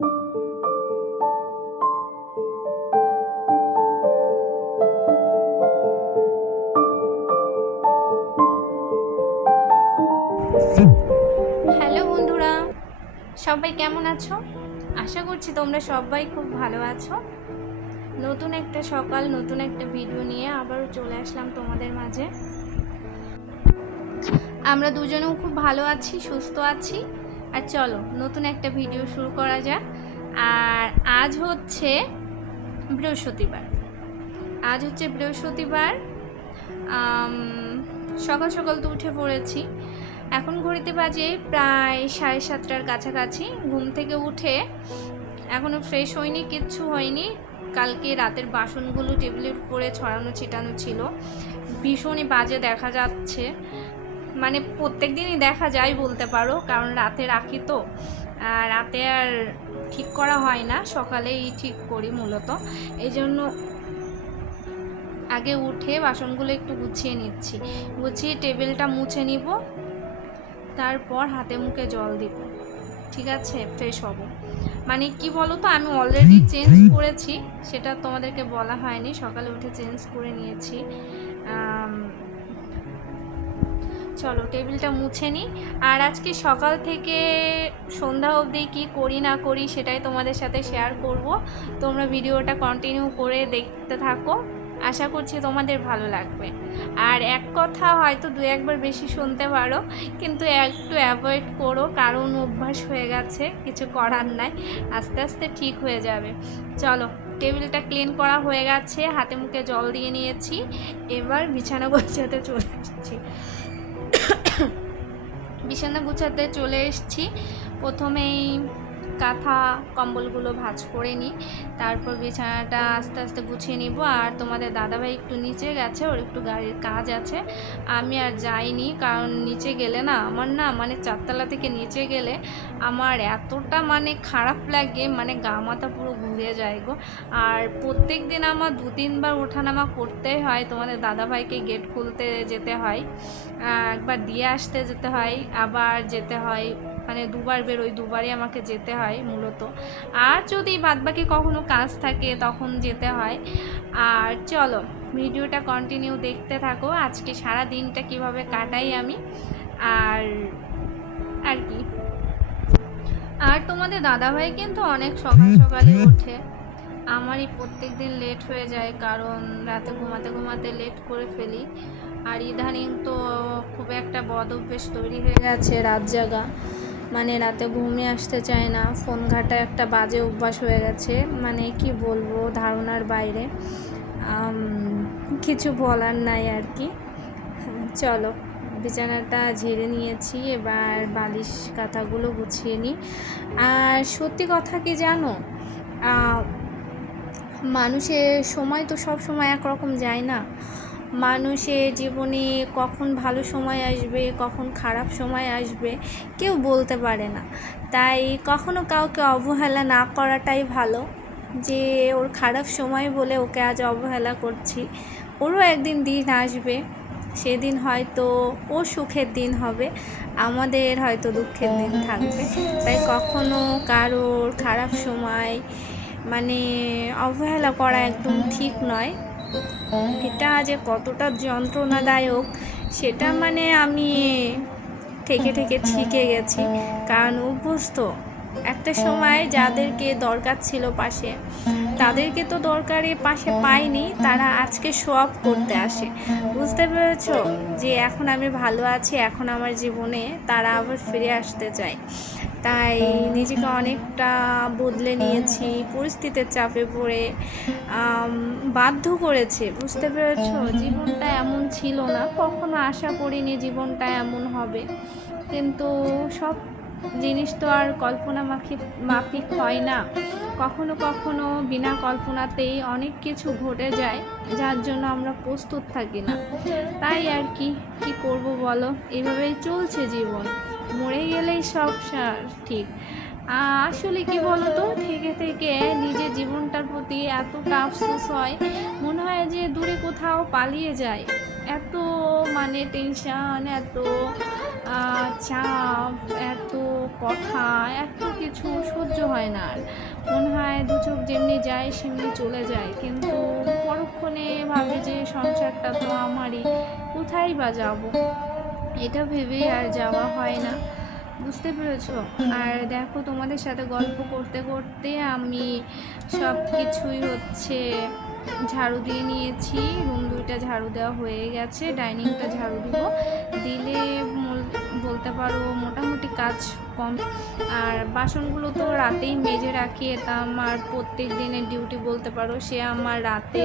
Hello বন্ধুরা, সবাই কেমন আছো? আশা করছি তোমরা সবাই খুব ভালো আছো। নতুন একটা সকাল, নতুন একটা ভিডিও নিয়ে আবারও চলে আসলাম তোমাদের মাঝে। আমরা দুজনেও খুব ভালো আছি, সুস্থ আছি। আর চলো, নতুন একটা ভিডিও শুরু করা যাক। আর আজ হচ্ছে বৃহস্পতিবার। আজ হচ্ছে বৃহস্পতিবার সকাল সকাল তো উঠে পড়েছি। এখন ঘড়িতে বাজে প্রায় সাড়ে সাতটার কাছাকাছি। ঘুম থেকে উঠে এখনও ফ্রেশ হয়নি, কিচ্ছু হয়নি। কালকে রাতের বাসনগুলো, টেবিলের উপরে ছড়ানো ছিটানো ছিল। ভীষণই বাজে দেখা যাচ্ছে। মানে প্রত্যেক দিনই দেখা যায় বলতে পারো কারণ রাতে রাখি তো। আর রাতে আর ঠিক করা হয় না সকালেই ঠিক করি মূলত। এই জন্য আগে উঠে বাসনগুলো একটু গুছিয়ে নিচ্ছি। গুছিয়ে টেবিলটা মুছে নিব তারপর হাতে মুখে জল দিব। ঠিক আছে? ফ্রেশ হব। মানে কি বলো তো আমি অলরেডি চেঞ্জ করেছি সেটা তোমাদেরকে বলা হয়নি। সকালে উঠে চেঞ্জ করে নিয়েছি। চলো টেবিলটা মুছে নিই আর আজকে সকাল থেকে সন্ধ্যা অবধি কি করি না করি সেটাই তোমাদের সাথে শেয়ার করব। তোমরা ভিডিওটা কন্টিনিউ করে দেখতে থাকো। আশা করছি তোমাদের ভালো লাগবে। আর এক কথা হয়তো দু একবার বেশি শুনতে পারো, কিন্তু একটু অ্যাভয়েড করো, কারণ অভ্যাস হয়ে গেছে, কিছু করার নাই, আস্তে আস্তে ঠিক হয়ে যাবে। চলো, টেবিলটা ক্লিন করা হয়ে গেছে, হাতে মুখে জল দিয়ে নিয়েছি, এবার বিছানা গোছাতে চলে এসেছি। বিছানা গুছাতে চলে এসেছি। প্রথমেই কাঁথা কম্বলগুলো ভাঁজ করে নিই। তারপর বিছানাটা আস্তে আস্তে গুছিয়ে নিব। আর তোমাদের দাদাভাই একটু নিচে গেছে, ওর একটু গাড়ির কাজ আছে। আমি আর যাইনি, কারণ নিচে গেলে না, আমার না মানে চারতলা থেকে নিচে গেলে আমার এতটা মানে খারাপ লাগে মানে গা মাথা পুরো ঘুরে যায় গো। আর প্রত্যেক দিন আমার দু তিনবার ওঠানামা করতেই হয়, তোমাদের দাদাভাইকে গেট খুলতে যেতে হয় একবার দিয়ে আসতে যেতে হয়, আবার যেতে হয় মানে দুবার বেরোই, দুবারই আমাকে যেতে হয় মূলত। আর যদি বাদবাকি কখনো কাজ থাকে, তখন যেতে হয়। আর চলো, ভিডিওটা কন্টিনিউ দেখতে থাকো। আজকে সারা দিনটা কীভাবে কাটাই আমি। আর আর কি। আর তোমাদের দাদাভাই কিন্তু অনেক সকাল সকালে ওঠে। আমারই প্রত্যেক দিন লেট হয়ে যায়, কারণ রাতে ঘুমাতে ঘুমাতে লেট করে ফেলি। আর ইদানিং তো খুব একটা বদ অভ্যেস তৈরি হয়ে গেছে রাত জাগা। মানে রাতে ঘুমিয়ে আসতে চায় না। ফোন ঘাটা একটা বাজে অভ্যাস হয়ে গেছে। মানে কি বলব ধারণার বাইরে। কিছু বলার নাই আর কি। চলো, বিছানাটা ঝেড়ে নিয়েছি। এবার বালিশ কাঁথাগুলো গুছিয়ে নিই। আর সত্যি কথা কি জানো? মানুষের সময় তো সব সময় একরকম যায় না। মানুষের জীবনে কখন ভালো সময় আসবে, কখন খারাপ সময় আসবে, কেউ বলতে পারে না। তাই কখনো কাউকে অবহেলা না করাটাই ভালো। যে ওর খারাপ সময় বলে ওকে আজ অবহেলা করছি, ওরও একদিন দিন আসবে। সেদিন হয়তো ও সুখের দিন হবে, আমাদের হয়তো দুঃখের দিন থাকবে। তাই কখনো কারোর খারাপ সময় মানে অবহেলা করা একদম ঠিক নয়। এটা যে কতটা যন্ত্রণাদায়ক, সেটা মানে আমি থেকে থেকে শিখে গেছি। কারণ অভ্যস্ত একটা সময় যাদেরকে দরকার ছিল পাশে, তাদেরকে তো দরকারে পাশে পাইনি, তারা আজকে সব করতে আসে। বুঝতে পেরেছ? যে এখন আমি ভালো আছি, এখন আমার জীবনে তারা আবার ফিরে আসতে চায়। তাই নিজেকে অনেকটা বদলে নিয়েছি, পরিস্থিতির চাপে পড়ে বাধ্য করেছে। বুঝতে পেরেছ? জীবনটা এমন ছিল না, কখনো আশা করিনি জীবনটা এমন হবে। কিন্তু সব জিনিস তো আর কল্পনা মাফিক মাফিক হয় না। কখনো কখনো বিনা কল্পনাতেই অনেক কিছু ঘটে যায়, যার জন্য আমরা প্রস্তুত থাকি না। তাই আর কি কি করব বলো? এভাবেই চলছে জীবন। মরে গেলেই সব ঠিক। আসলে কি বলতো, থেকে থেকে নিজের জীবনটার প্রতি এতটা আফসোস হয়, মনে হয় যে দূরে কোথাও পালিয়ে যায়। এত মানে টেনশন এত চাপ, এত কথা, এত কিছু সহ্য হয় না আর। মনে হয় দু চোখ যেমনি যায়, সেমনি চলে যায়। কিন্তু পরক্ষণে ভাবে যে সংসারটা তো আমারই, কোথায় বা যাব? এটা ভেবে আর যাওয়া হয় না। বুঝতে পেরেছ? আর দেখো, তোমাদের সাথে গল্প করতে করতে আমি সব কিছুই হচ্ছে ঝাড়ু দিয়ে নিয়েছি। রুম দুইটা ঝাড়ু দেওয়া হয়ে গেছে, ডাইনিংটা ঝাড়ু দিব। দিলে বলতে পারো মোটামুটি কাজ কম। আর বাসনগুলো তো রাতেই মেজে রাখি, এটা আমার প্রত্যেক দিনের ডিউটি বলতে পারো, সে আমার রাতে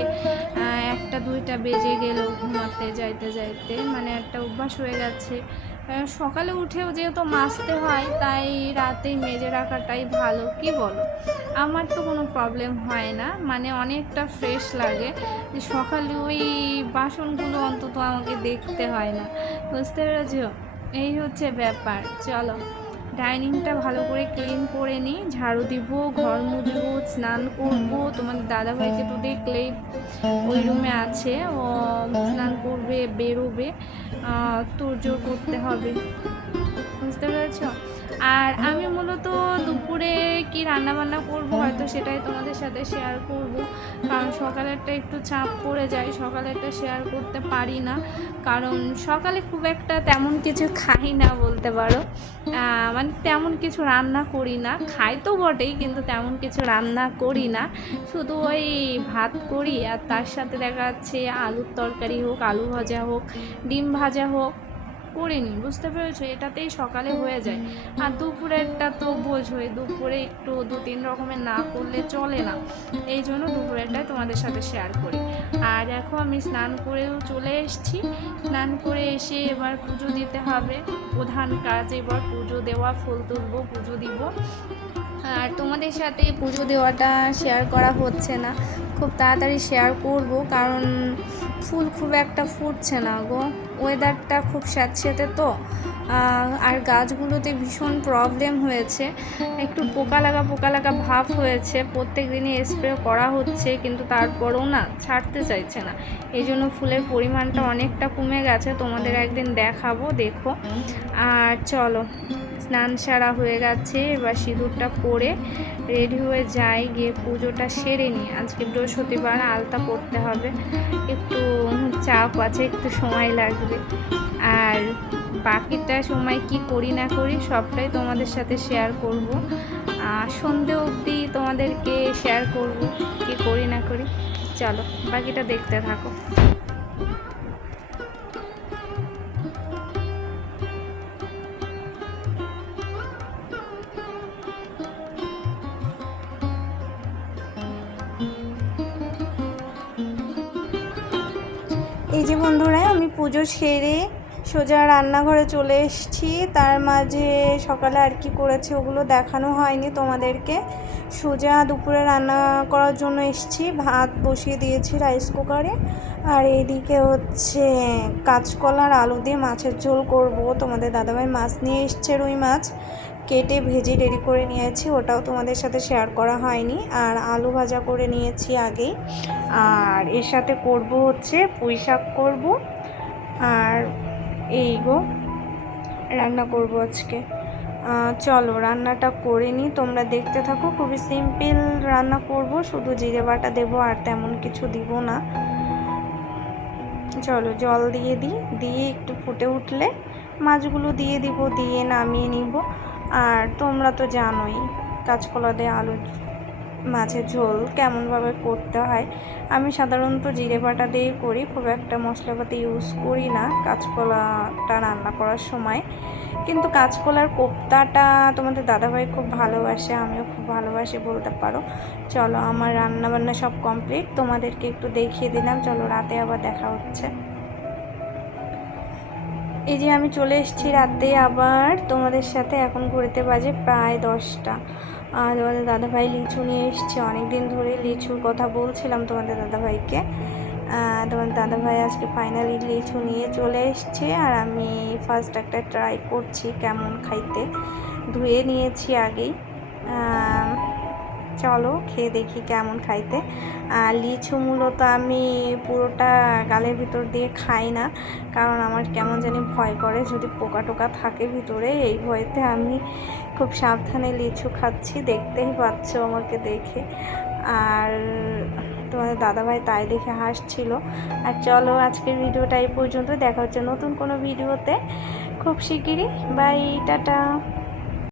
একটা দুইটা বেজে গেল ঘুমাতে যাইতে যাইতে মানে একটা অভ্যাস হয়ে গেছে সকালে উঠেও যেহেতু মাজতে হয়, তাই রাতেই মেজে রাখাটাই ভালো, কি বলো? আমার তো কোনো প্রবলেম হয় না মানে অনেকটা ফ্রেশ লাগে। যে সকালে ওই বাসনগুলো অন্তত আমাকে দেখতে হয় না, বুঝতে পেরেছ? এই হচ্ছে ব্যাপার। চলো, ডাইনিংটা ভালো করে ক্লিন করে নিই। ঝাড়ু দিব, ঘর মুছবো স্নান করব। তোমাদের দাদাভাইকে তো দেখলেই ওই রুমে আছে, ও স্নান করবে, বেরোবে তোড়জোড় করতে হবে। বুঝতে পেরেছ? আর আমি মূলত দুপুরে কি রান্না বান্না করব, হয়তো সেটাই তোমাদের সাথে শেয়ার করব। কারণ সকালেরটা একটু চাপ পড়ে যায়, সকালেরটা শেয়ার করতে পারি না। কারণ সকালে খুব একটা তেমন কিছু খাই না বলতে পারো। মানে তেমন কিছু রান্না করি না। খাই তো বটেই, কিন্তু তেমন কিছু রান্না করি না। শুধু ওই ভাত করি আর তার সাথে দেখা যাচ্ছে আলুর তরকারি হোক, আলু ভাজা হোক, ডিম ভাজা হোক করে নিই বুঝতে পেরেছ? এটাতেই সকালে হয়ে যায়। আর দুপুরেরটা তো বোঝোই দুপুরে একটু দু তিন রকমের না করলে চলে না। এই জন্য দুপুরেরটাই তোমাদের সাথে শেয়ার করি। আর দেখো আমি স্নান করেও চলে এসেছি। স্নান করে এসে এবার পুজো দিতে হবে। প্রধান কাজ এবার পুজো দেওয়া ফুল তুলবো পুজো দিব। আর তোমাদের সাথে পুজো দেওয়াটা শেয়ার করা হচ্ছে না। খুব তাড়াতাড়ি শেয়ার করব কারণ ফুল খুব একটা ফুটছে না গো। ওয়েদারটা খুব স্যাঁতস্যাঁতে তো আর গাছগুলোতে ভীষণ প্রবলেম হয়েছে। একটু পোকা লাগা পোকা লাগা ভাব হয়েছে। প্রত্যেক দিনই স্প্রে করা হচ্ছে, কিন্তু তারপরও না ছাড়তে চাইছে না। এই জন্য ফুলের পরিমাণটা অনেকটা কমে গেছে। তোমাদের একদিন দেখাবো, দেখো। আর চলো স্নান সারা হয়ে গেছে, এবার সিঁদুরটা পরে রেডি হয়ে যাই, গিয়ে পুজোটা সেরে নিই। আজকে বৃহস্পতিবার, আলতা পড়তে হবে। একটু চাপ আছে, একটু সময় লাগবে। আর বাকিটা সময় কি করি না করি, সবটাই তোমাদের সাথে শেয়ার করব। সন্ধে অবধি তোমাদেরকে শেয়ার করব, কি করি না করি। চলো, বাকিটা দেখতে থাকো। এই যে বন্ধুরা, আমি পুজো সেরে সোজা রান্নাঘরে চলে এসেছি। তার মাঝে সকালে আর কি করেছে ওগুলো দেখানো হয়নি তোমাদেরকে। সোজা দুপুরে রান্না করার জন্য এসেছি। ভাত বসিয়ে দিয়েছি রাইস কুকারে। আর এইদিকে হচ্ছে কাঁচকলার আলু দিয়ে মাছের ঝোল করব। তোমাদের দাদাভাই মাছ নিয়ে এসছে রুই মাছ। কেটে ভেজে রেডি করে নিয়েছি, ওটাও তোমাদের সাথে শেয়ার করা হয়নি। আর আলু ভাজা করে নিয়েছি আগেই। আর এর সাথে করব হচ্ছে পুঁই শাক করব। আর এই গো, রান্না করব আজকে। চলো রান্নাটা করে নিই। তোমরা দেখতে থাকো, খুবই সিম্পল রান্না করব। শুধু জিরে বাটা দেবো, আর তেমন কিছু দিব না। চলো জল দিয়ে দিই। দিয়ে একটু ফুটে উঠলে মাছগুলো দিয়ে দিব, দিয়ে নামিয়ে নিব। আর তোমরা তো জানোই কাঁচকলা দিয়ে আলু মাছের ঝোল কেমনভাবে করতে হয়। আমি সাধারণত জিরে বাটা দিয়ে করি, খুব একটা মশলাপাতি ইউজ করি না কাঁচকলাটা রান্না করার সময়। কিন্তু কাঁচকলার কোপ্তাটা তোমাদের দাদাভাই খুব ভালোবাসে, আমিও খুব ভালোবাসি বলতে পারো। চলো, আমার রান্নাবান্না সব কমপ্লিট তোমাদেরকে একটু দেখিয়ে দিলাম, চলো রাতে আবার দেখা হচ্ছে। এই যে আমি চলে এসেছি রাতে আবার তোমাদের সাথে, এখন ঘুরতে বাজে প্রায় দশটা। আর তোমাদের দাদাভাই লিচু নিয়ে এসছে। অনেক দিন ধরে লিচুর কথা বলছিলাম তোমাদের দাদাভাইকে। তোমার দাদাভাই আজকে ফাইনালি লিচু নিয়ে চলে এসছে আর আমি ফার্স্ট একটা ট্রাই করছি কেমন খাইতে। ধুয়ে নিয়েছি আগেই। চলো, খেয়ে দেখি কেমন খাইতে। আর লিচু মূলত আমি পুরোটা গালের ভিতর দিয়ে খাই না, কারণ আমার কেমন জানি ভয় করে। যদি পোকা টোকা থাকে ভিতরে, এই ভয়েতে আমি খুব সাবধানে লিচু খাচ্ছি, দেখতেই পাচ্ছ আমাকে দেখে। আর তোমাদের দাদাভাই তাই দেখে হাসছিল। আর চলো, আজকের ভিডিওটা এই পর্যন্ত দেখা হচ্ছে নতুন কোনো ভিডিওতে। খুব শিগগিরই। Bye, tata.